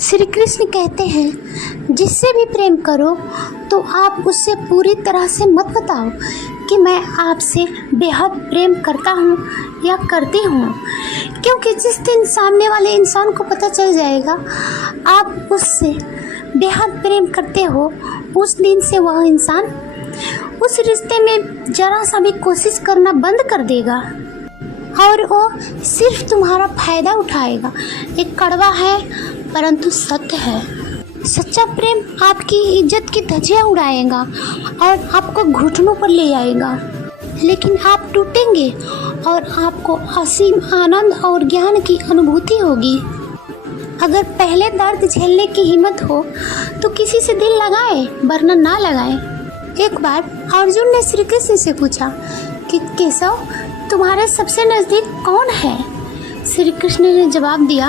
श्री कृष्ण कहते हैं, जिससे भी प्रेम करो तो आप उससे पूरी तरह से मत बताओ कि मैं आपसे बेहद प्रेम करता हूँ या करती हूँ, क्योंकि जिस दिन सामने वाले इंसान को पता चल जाएगा आप उससे बेहद प्रेम करते हो, उस दिन से वह इंसान उस रिश्ते में जरा सा भी कोशिश करना बंद कर देगा और वो सिर्फ तुम्हारा फायदा उठाएगा। एक कड़वा है परंतु सत्य है। सच्चा प्रेम आपकी इज्जत की धज्जियां उड़ाएगा और आपको घुटनों पर ले आएगा, लेकिन आप टूटेंगे और आपको असीम आनंद और ज्ञान की अनुभूति होगी। अगर पहले दर्द झेलने की हिम्मत हो तो किसी से दिल लगाए, वरना ना लगाए। एक बार अर्जुन ने श्री कृष्ण से पूछा कि केशव, तुम्हारे सबसे नज़दीक कौन है? श्री कृष्ण ने जवाब दिया,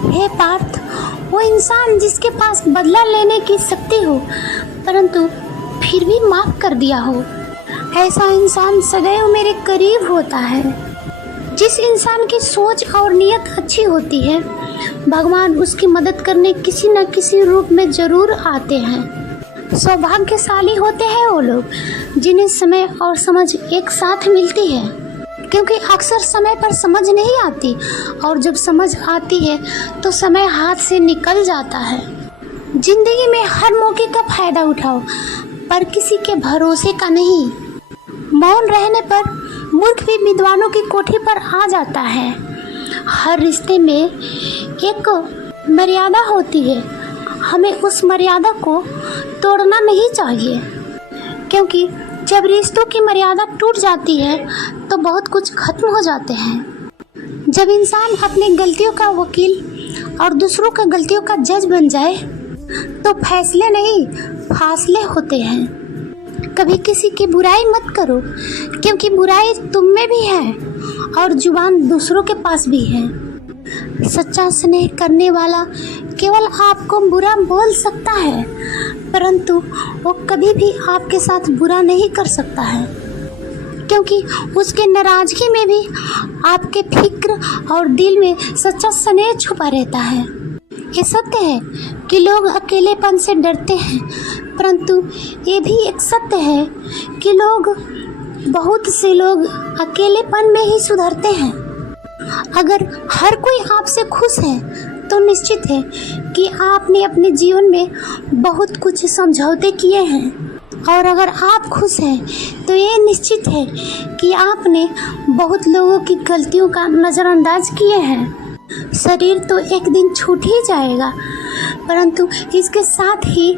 हे पार्थ, वो इंसान जिसके पास बदला लेने की शक्ति हो परंतु फिर भी माफ कर दिया हो, ऐसा इंसान सदैव मेरे करीब होता है। जिस इंसान की सोच और नीयत अच्छी होती है, भगवान उसकी मदद करने किसी न किसी रूप में जरूर आते हैं। सौभाग्यशाली होते हैं वो लोग जिन्हें समय और समझ एक साथ मिलती है, क्योंकि अक्सर समय पर समझ नहीं आती और जब समझ आती है तो समय हाथ से निकल जाता है। जिंदगी में हर मौके का फायदा उठाओ, पर किसी के भरोसे का नहीं। मौन रहने पर मूर्ख भी विद्वानों की कोठी पर आ जाता है। हर रिश्ते में एक मर्यादा होती है, हमें उस मर्यादा को तोड़ना नहीं चाहिए, क्योंकि जब रिश्तों की मर्यादा टूट जाती है तो बहुत कुछ खत्म हो जाते हैं। जब इंसान अपनी गलतियों का वकील और दूसरों का गलतियों का जज बन जाए तो फैसले नहीं, फासले होते हैं। कभी किसी की बुराई मत करो, क्योंकि बुराई तुम में भी है और जुबान दूसरों के पास भी है। सच्चा स्नेह करने वाला केवल आपको बुरा बोल सकता है, परंतु वो कभी भी आपके साथ बुरा नहीं कर सकता है, क्योंकि उसके नाराजगी में भी आपके फिक्र और दिल में सच्चा स्नेह छुपा रहता है। ये सत्य है कि लोग अकेलेपन से डरते हैं, परंतु ये भी एक सत्य है कि बहुत से लोग अकेलेपन में ही सुधरते हैं। अगर हर कोई आपसे खुश है तो निश्चित है कि आपने अपने जीवन में बहुत कुछ समझौते किए हैं, और अगर आप खुश हैं तो ये निश्चित है कि आपने बहुत लोगों की गलतियों का नज़रअंदाज किए हैं। शरीर तो एक दिन छूट ही जाएगा, परंतु इसके साथ ही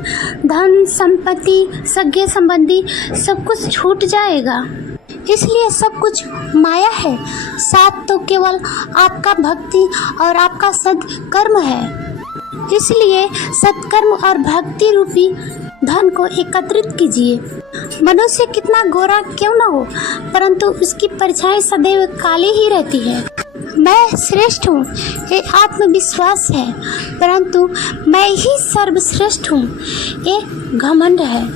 धन संपत्ति सगे संबंधी सब कुछ छूट जाएगा। इसलिए सब कुछ माया है, साथ तो केवल आपका भक्ति और आपका सत्कर्म है। इसलिए सत्कर्म और भक्ति रूपी धन को एकत्रित कीजिए। मनुष्य कितना गोरा क्यों न हो, परंतु उसकी परछाई सदैव काली ही रहती है। मैं श्रेष्ठ हूँ, ये आत्मविश्वास है, परंतु मैं ही सर्वश्रेष्ठ हूँ, ये घमंड है।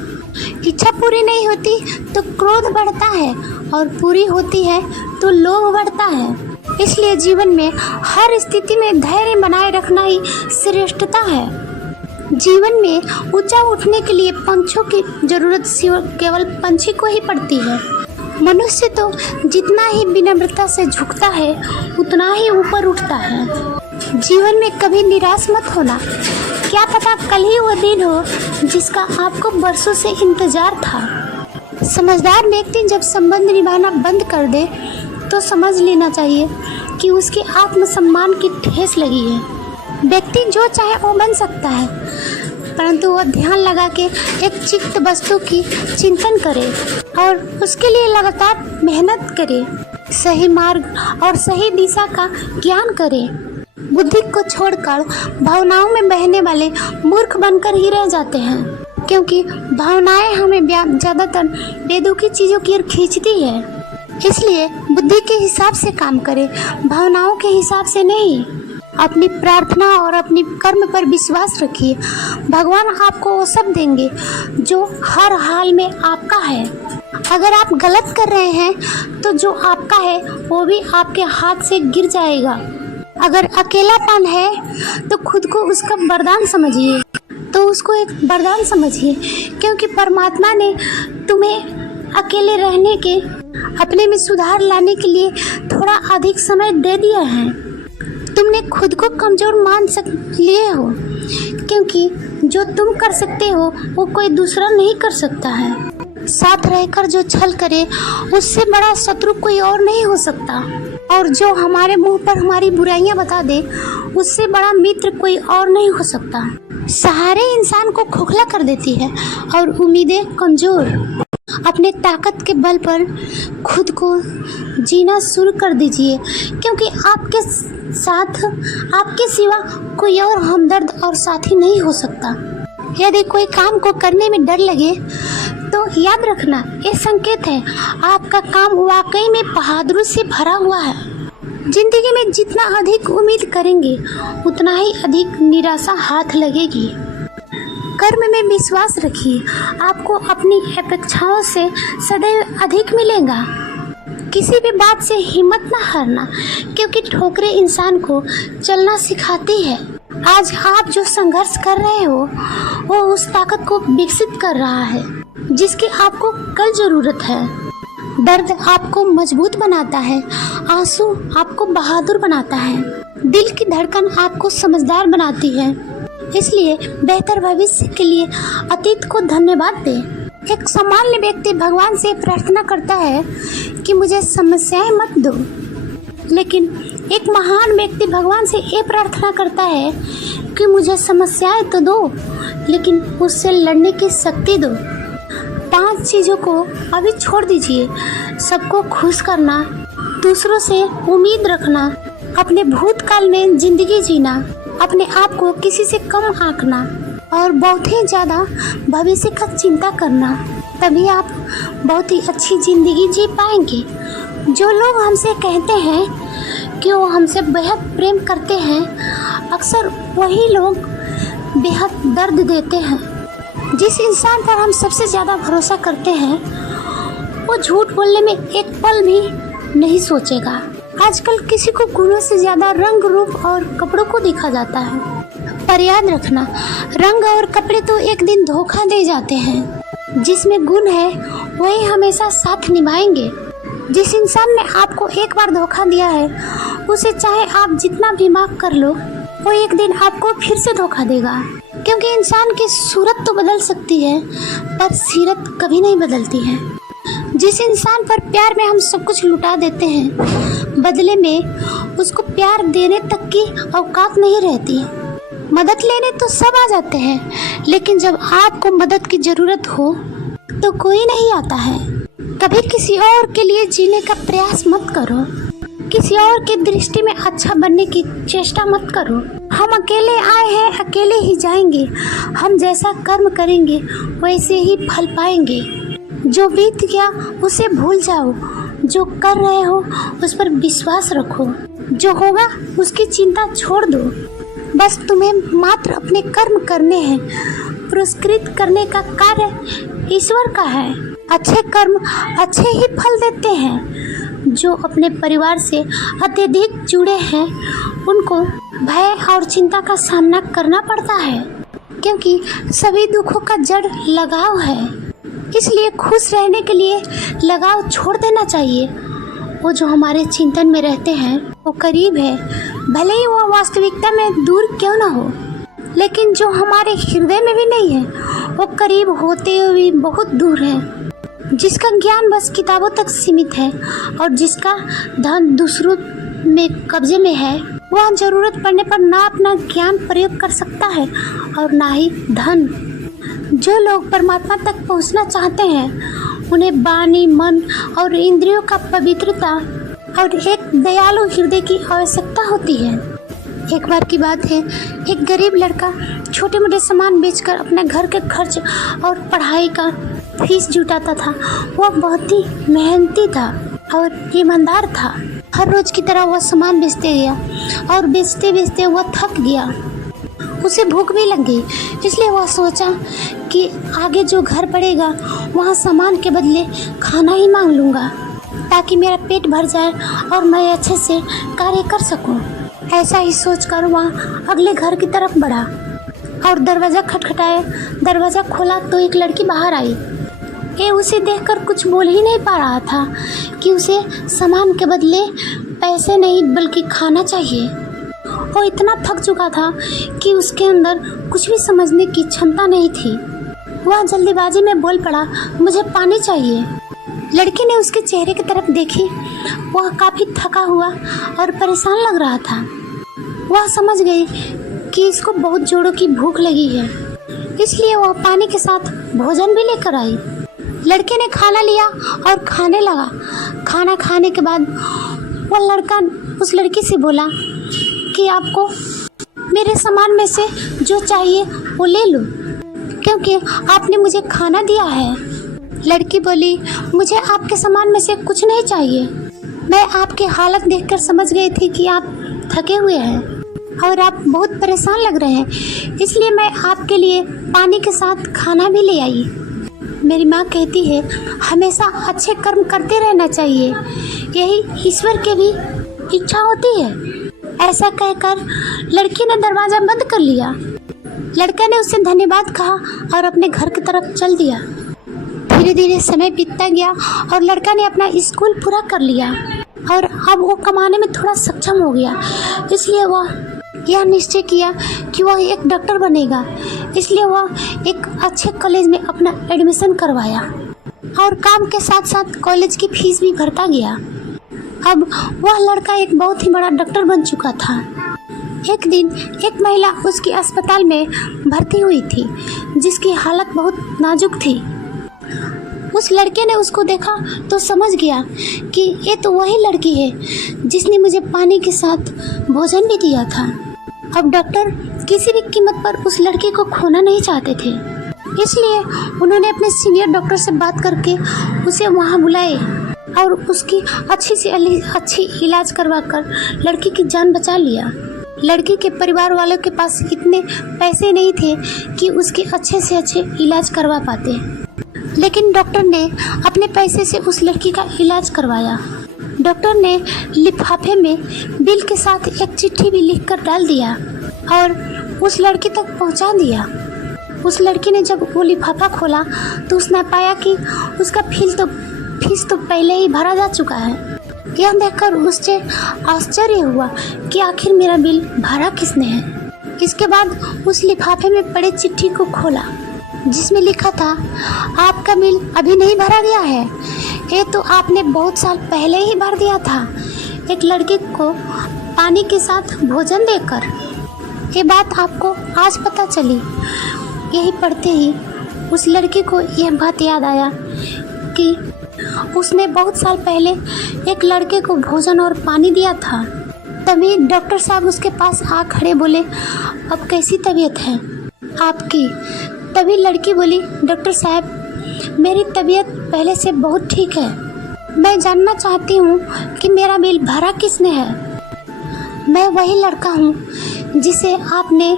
इच्छा पूरी नहीं होती तो क्रोध बढ़ता है, और पूरी होती है तो लोभ बढ़ता है। इसलिए जीवन में हर स्थिति में धैर्य बनाए रखना ही श्रेष्ठता है। जीवन में ऊंचा उठने के लिए पंछों की जरूरत केवल पंछी को ही पड़ती है। मनुष्य तो जितना ही विनम्रता से झुकता है उतना ही ऊपर उठता है। जीवन में कभी निराश मत होना, क्या पता कल ही वो दिन हो जिसका आपको बरसों से इंतजार था। समझदार व्यक्ति जब संबंध निभाना बंद कर दे तो समझ लेना चाहिए कि उसके आत्मसम्मान की ठेस लगी है। व्यक्ति जो चाहे वो बन सकता है, परंतु वह ध्यान लगा के एक चित्त वस्तु की चिंतन करे और उसके लिए लगातार मेहनत करे, सही मार्ग और सही दिशा का ज्ञान करे। बुद्धि को छोड़कर भावनाओं में बहने वाले मूर्ख बनकर ही रह जाते हैं, क्योंकि भावनाएं हमें ज़्यादातर बेतुकी चीज़ों की ओर खींचती है। इसलिए बुद्धि के हिसाब से काम करें, भावनाओं के हिसाब से नहीं। अपनी प्रार्थना और अपनी कर्म पर विश्वास रखिए। भगवान आपको वो सब देंगे जो हर हाल में आपका है। अगर आप गलत कर रहे हैं तो जो आपका है वो भी आपके हाथ से गिर जाएगा। अगर अकेलापन है तो खुद को उसका वरदान समझिए, तो उसको एक वरदान समझिए, क्योंकि परमात्मा ने तुम्हें अकेले रहने के, अपने में सुधार लाने के लिए थोड़ा अधिक समय दे दिया है। तुमने खुद को कमज़ोर मान लिए हो, क्योंकि जो तुम कर सकते हो वो कोई दूसरा नहीं कर सकता है। साथ रहकर जो छल करे उससे बड़ा शत्रु कोई और नहीं हो सकता, और जो हमारे मुंह पर हमारी बुराइयां बता दे उससे बड़ा मित्र कोई और नहीं हो सकता। सहारे इंसान को खोखला कर देती है और उम्मीदें कमज़ोर। अपने ताकत के बल पर खुद को जीना शुरू कर दीजिए, क्योंकि आपके साथ आपके सिवा कोई और हमदर्द और साथी नहीं हो सकता। यदि कोई काम को करने में डर लगे तो याद रखना, ये संकेत है आपका काम वाकई में बहादुरी से भरा हुआ है। जिंदगी में जितना अधिक उम्मीद करेंगे उतना ही अधिक निराशा हाथ लगेगी। कर्म में विश्वास रखिए, आपको अपनी अपेक्षाओं से सदैव अधिक मिलेगा। किसी भी बात से हिम्मत न हारना, क्योंकि ठोकरें इंसान को चलना सिखाती है। आज आप जो संघर्ष कर रहे हो वो उस ताकत को विकसित कर रहा है जिसकी आपको कल जरूरत है। दर्द आपको मजबूत बनाता है, आंसू आपको बहादुर बनाता है, दिल की धड़कन आपको समझदार बनाती है। इसलिए बेहतर भविष्य के लिए अतीत को धन्यवाद दें। एक सामान्य व्यक्ति भगवान से प्रार्थना करता है कि मुझे समस्याएं मत दो, लेकिन एक महान व्यक्ति भगवान से ये प्रार्थना करता है कि मुझे समस्याएं तो दो, लेकिन उससे लड़ने की शक्ति दो। 5 चीज़ों को अभी छोड़ दीजिए: सबको खुश करना, दूसरों से उम्मीद रखना, अपने भूतकाल में जिंदगी जीना, अपने आप को किसी से कम आंकना और बहुत ही ज़्यादा भविष्य का चिंता करना। तभी आप बहुत ही अच्छी ज़िंदगी जी पाएंगे। जो लोग हमसे कहते हैं कि वो हमसे बेहद प्रेम करते हैं, अक्सर वही लोग बेहद दर्द देते हैं। जिस इंसान पर हम सबसे ज़्यादा भरोसा करते हैं वो झूठ बोलने में एक पल भी नहीं सोचेगा। आजकल किसी को गुणों से ज़्यादा रंग, रूप और कपड़ों को देखा जाता है, पर याद रखना, रंग और कपड़े तो एक दिन धोखा दे जाते हैं। जिसमें गुण है वही हमेशा साथ निभाएंगे। जिस इंसान ने आपको एक बार धोखा दिया है उसे चाहे आप जितना भी माफ कर लो, वो एक दिन आपको फिर से धोखा देगा। क्योंकि इंसान की सूरत तो बदल सकती है पर सीरत कभी नहीं बदलती है। जिस इंसान पर प्यार में हम सब कुछ लुटा देते हैं, बदले में उसको प्यार देने तक की औकात नहीं रहती। मदद लेने तो सब आ जाते हैं, लेकिन जब आपको मदद की ज़रूरत हो तो कोई नहीं आता है। कभी किसी और के लिए जीने का प्रयास मत करो, किसी और की दृष्टि में अच्छा बनने की चेष्टा मत करो। हम अकेले आए हैं, अकेले ही जाएंगे। हम जैसा कर्म करेंगे वैसे ही फल पाएंगे। जो बीत गया उसे भूल जाओ, जो कर रहे हो उस पर विश्वास रखो, जो होगा उसकी चिंता छोड़ दो। बस तुम्हें मात्र अपने कर्म करने हैं, पुरस्कृत करने का कार्य ईश्वर का है। अच्छे कर्म अच्छे ही फल देते हैं। जो अपने परिवार से अत्यधिक जुड़े हैं उनको भय और चिंता का सामना करना पड़ता है, क्योंकि सभी दुखों का जड़ लगाव है। इसलिए खुश रहने के लिए लगाव छोड़ देना चाहिए। वो जो हमारे चिंतन में रहते हैं वो करीब है, भले ही वो वास्तविकता में दूर क्यों ना हो, लेकिन जो हमारे हृदय में भी नहीं है वो करीब होते हुए भी बहुत दूर है। जिसका ज्ञान बस किताबों तक सीमित है और जिसका धन दूसरों में कब्जे में है, वह जरूरत पड़ने पर ना अपना ज्ञान प्रयोग कर सकता है और ना ही धन। जो लोग परमात्मा तक पहुंचना चाहते हैं उन्हें वाणी, मन और इंद्रियों का पवित्रता और एक दयालु हृदय की आवश्यकता होती है। एक बार की बात है, एक गरीब लड़का छोटे मोटे सामान बेचकर अपने घर के खर्च और पढ़ाई का फीस जुटाता था। वह बहुत ही मेहनती था और ईमानदार था। हर रोज की तरह वह सामान बेचते गया और बेचते बेचते वह थक गया। उसे भूख भी लग गई, इसलिए वह सोचा कि आगे जो घर पड़ेगा वहाँ सामान के बदले खाना ही मांग लूँगा, ताकि मेरा पेट भर जाए और मैं अच्छे से कार्य कर सकूँ। ऐसा ही सोचकर वह अगले घर की तरफ बढ़ा और दरवाज़ा खटखटाया। दरवाज़ा खोला तो एक लड़की बाहर आई। ये उसे देखकर कुछ बोल ही नहीं पा रहा था कि उसे सामान के बदले पैसे नहीं बल्कि खाना चाहिए। वो इतना थक चुका था कि उसके अंदर कुछ भी समझने की क्षमता नहीं थी। वह जल्दीबाजी में बोल पड़ा, मुझे पानी चाहिए। लड़की ने उसके चेहरे की तरफ देखी। वह काफ़ी थका हुआ और परेशान लग रहा था। वह समझ गई कि इसको बहुत जोरों की भूख लगी है, इसलिए वह पानी के साथ भोजन भी लेकर आई। लड़के ने खाना लिया और खाने लगा। खाना खाने के बाद वह लड़का उस लड़की से बोला कि आपको मेरे सामान में से जो चाहिए वो ले लो, क्योंकि आपने मुझे खाना दिया है। लड़की बोली, मुझे आपके सामान में से कुछ नहीं चाहिए। मैं आपकी हालत देखकर समझ गई थी कि आप थके हुए हैं और आप बहुत परेशान लग रहे हैं, इसलिए मैं आपके लिए पानी के साथ खाना भी ले आई। मेरी माँ कहती है हमेशा अच्छे कर्म करते रहना चाहिए, यही ईश्वर की भी इच्छा होती है। ऐसा कहकर लड़की ने दरवाज़ा बंद कर लिया। लड़का ने उससे धन्यवाद कहा और अपने घर की तरफ चल दिया। धीरे धीरे समय बीतता गया और लड़का ने अपना स्कूल पूरा कर लिया और अब वो कमाने में थोड़ा सक्षम हो गया। इसलिए वह यह निश्चय किया कि वह एक डॉक्टर बनेगा। इसलिए वह एक अच्छे कॉलेज में अपना एडमिशन करवाया और काम के साथ साथ कॉलेज की फीस भी भरता गया। अब वह लड़का एक बहुत ही बड़ा डॉक्टर बन चुका था। एक दिन एक महिला उसके अस्पताल में भर्ती हुई थी, जिसकी हालत बहुत नाजुक थी। उस लड़के ने उसको देखा तो समझ गया कि ये तो वही लड़की है जिसने मुझे पानी के साथ भोजन भी दिया था। अब डॉक्टर किसी भी कीमत पर उस लड़की को खोना नहीं चाहते थे, इसलिए उन्होंने अपने सीनियर डॉक्टर से बात करके उसे वहाँ बुलाए और उसकी अच्छी इलाज करवाकर लड़की की जान बचा लिया। लड़की के परिवार वालों के पास इतने पैसे नहीं थे कि उसके अच्छे से अच्छे इलाज करवा पाते, लेकिन डॉक्टर ने अपने पैसे से उस लड़की का इलाज करवाया। डॉक्टर ने लिफाफे में बिल के साथ एक चिट्ठी भी लिखकर डाल दिया और उस लड़की तक पहुंचा दिया। उस लड़की ने जब वो लिफाफा खोला तो उसने पाया कि उसका फीस तो पहले ही भरा जा चुका है। यह देखकर उससे आश्चर्य हुआ कि आखिर मेरा बिल भरा किसने है। इसके बाद उस लिफाफे में पड़े चिट्ठी को खोला, जिसमें लिखा था, आपका बिल अभी नहीं भरा गया है, ये तो आपने बहुत साल पहले ही भर दिया था, एक लड़की को पानी के साथ भोजन देकर। ये बात आपको आज पता चली। यही पढ़ते ही उस लड़की को यह बात याद आया कि उसने बहुत साल पहले एक लड़के को भोजन और पानी दिया था। तभी डॉक्टर साहब उसके पास आ खड़े, बोले, अब कैसी तबीयत है आपकी? तभी लड़की बोली, डॉक्टर साहब मेरी तबीयत पहले से बहुत ठीक है। मैं जानना चाहती हूँ कि मेरा बिल भरा किसने है। मैं वही लड़का हूँ जिसे आपने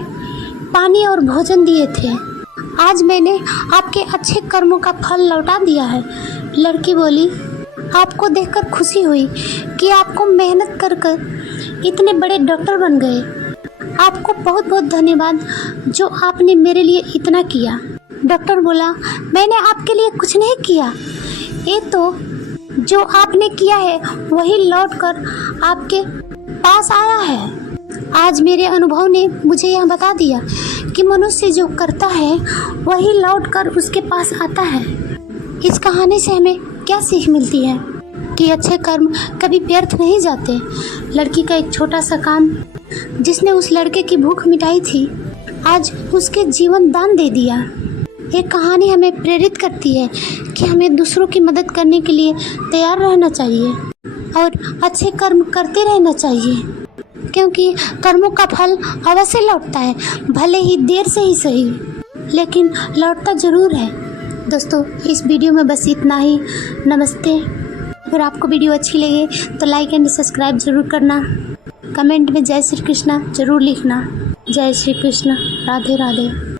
पानी और भोजन दिए थे। आज मैंने आपके अच्छे कर्मों का फल लौटा दिया है। लड़की बोली, आपको देखकर खुशी हुई कि आपको मेहनत कर कर इतने बड़े डॉक्टर बन गए। आपको बहुत बहुत धन्यवाद जो आपने मेरे लिए इतना किया। डॉक्टर बोला, मैंने आपके लिए कुछ नहीं किया, ये तो जो आपने किया है वही लौटकर आपके पास आया है। आज मेरे अनुभव ने मुझे यह बता दिया कि मनुष्य जो करता है वही लौटकर उसके पास आता है। इस कहानी से हमें क्या सीख मिलती है कि अच्छे कर्म कभी व्यर्थ नहीं जाते। लड़की का एक छोटा सा काम जिसने उस लड़के की भूख मिटाई थी, आज उसके जीवन दान दे दिया। ये कहानी हमें प्रेरित करती है कि हमें दूसरों की मदद करने के लिए तैयार रहना चाहिए और अच्छे कर्म करते रहना चाहिए, क्योंकि कर्मों का फल अवश्य लौटता है, भले ही देर से ही सही, लेकिन लौटता ज़रूर है। दोस्तों, इस वीडियो में बस इतना ही। नमस्ते। अगर आपको वीडियो अच्छी लगे तो लाइक एंड सब्सक्राइब ज़रूर करना। कमेंट में जय श्री कृष्णा ज़रूर लिखना। जय श्री कृष्ण। राधे राधे।